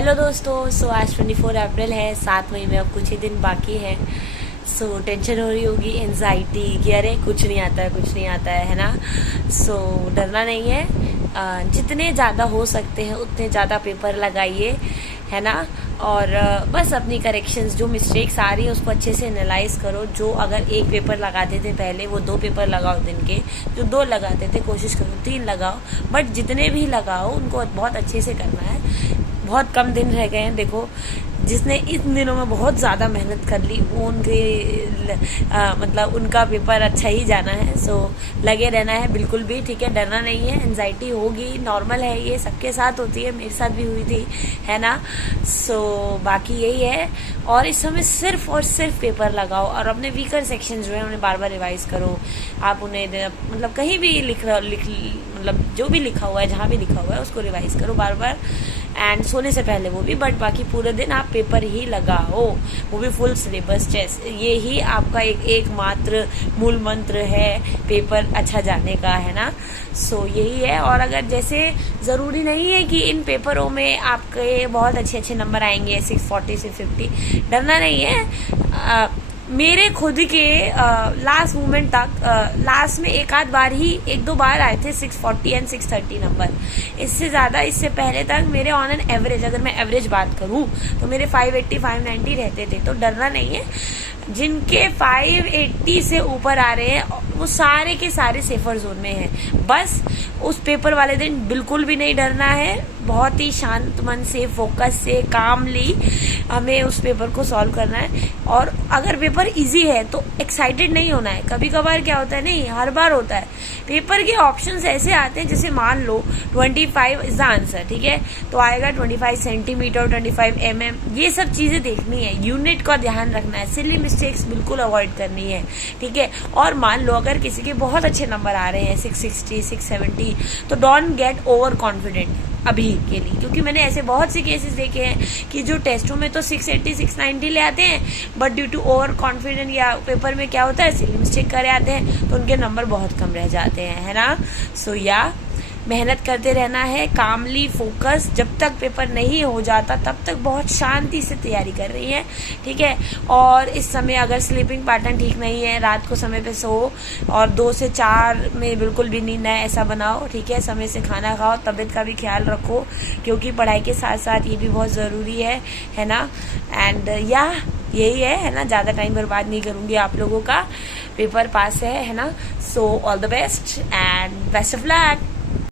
Hello दोस्तों, सो आज 24 अप्रैल है, 7 मई में अब कुछ ही दिन बाकी है। सो टेंशन हो रही होगी, एनजाइटी कि अरे कुछ नहीं आता है, कुछ नहीं आता है ना। सो डरना नहीं है। जितने ज़्यादा हो सकते हैं उतने ज़्यादा पेपर लगाइए, है ना। और बस अपनी करेक्शंस, जो मिस्टेक्स आ रही है उसको अच्छे से एनालाइज करो। जो अगर एक पेपर लगाते थे पहले, वो 2 पेपर लगाओ दिन के। जो 2 लगाते थे कोशिश करो 3 लगाओ, बट जितने भी लगाओ उनको बहुत अच्छे से करना है। बहुत कम दिन रह गए हैं। देखो, जिसने इन दिनों में बहुत ज़्यादा मेहनत कर ली मतलब उनका पेपर अच्छा ही जाना है। सो लगे रहना है, बिल्कुल भी, ठीक है। डरना नहीं है, एंजाइटी होगी, नॉर्मल है, ये सबके साथ होती है, मेरे साथ भी हुई थी, है ना। सो बाकी यही है। और इस समय सिर्फ और सिर्फ पेपर लगाओ और अपने वीकर सेक्शन जो है उन्हें बार बार रिवाइज करो। आप उन्हें मतलब कहीं भी मतलब जो भी लिखा हुआ है, जहाँ भी लिखा हुआ है उसको रिवाइज करो बार बार, एंड सोने से पहले वो भी। बट बाकी पूरे दिन आप पेपर ही लगाओ, वो भी फुल सिलेबस टेस्ट। ये ही आपका एकमात्र मूल मंत्र है पेपर अच्छा जाने का, है ना। सो यही है। और अगर जैसे ज़रूरी नहीं है कि इन पेपरों में आपके बहुत अच्छे अच्छे नंबर आएंगे 640 से 50, डरना नहीं है। मेरे खुद के लास्ट मोमेंट तक लास्ट में एक दो बार आए थे 640 एंड 630 नंबर। इससे ज़्यादा, इससे पहले तक मेरे ऑन एन एवरेज, अगर मैं एवरेज बात करूं तो मेरे 580 590 रहते थे। तो डरना नहीं है। जिनके 580 से ऊपर आ रहे हैं वो सारे के सारे सेफर जोन में हैं। बस उस पेपर वाले दिन बिल्कुल भी नहीं डरना है। बहुत ही शांत मन से, फोकस से, कामली हमें उस पेपर को सॉल्व करना है। और अगर पेपर इजी है तो एक्साइटेड नहीं होना है। कभी कभार क्या होता है, नहीं हर बार होता है, पेपर के ऑप्शंस ऐसे आते हैं जैसे मान लो 25 इज द आंसर, ठीक है, तो आएगा 25 सेंटीमीटर, 25 mm। ये सब चीजें देखनी है, यूनिट का ध्यान रखना है, सिली मिस्टेक्स बिल्कुल अवॉइड करनी है, ठीक है। और मान लो अगर किसी के बहुत अच्छे नंबर आ रहे हैं 660 670, तो डोंट गेट ओवर कॉन्फिडेंट अभी के लिए, क्योंकि मैंने ऐसे बहुत से केसेस देखे हैं कि जो टेस्टों में तो 680 690 ले आते हैं, but due to overconfident या पेपर में क्या होता है, सिली मिस्टेक करे आते हैं, तो उनके नंबर बहुत कम रह जाते हैं, है ना। सो मेहनत करते रहना है, कामली फोकस। जब तक पेपर नहीं हो जाता तब तक बहुत शांति से तैयारी कर रही है, ठीक है। और इस समय अगर स्लीपिंग पैटर्न ठीक नहीं है, रात को समय पे सो, और 2 से 4 में बिल्कुल भी नींद ना ऐसा बनाओ, ठीक है। समय से खाना खाओ, तबीयत का भी ख्याल रखो, क्योंकि पढ़ाई के साथ साथ ये भी बहुत ज़रूरी है ना। एंड यही है ना। ज़्यादा टाइम बर्बाद नहीं करूँगी आप लोगों का, पेपर पास है ना। So all the best and best of luck.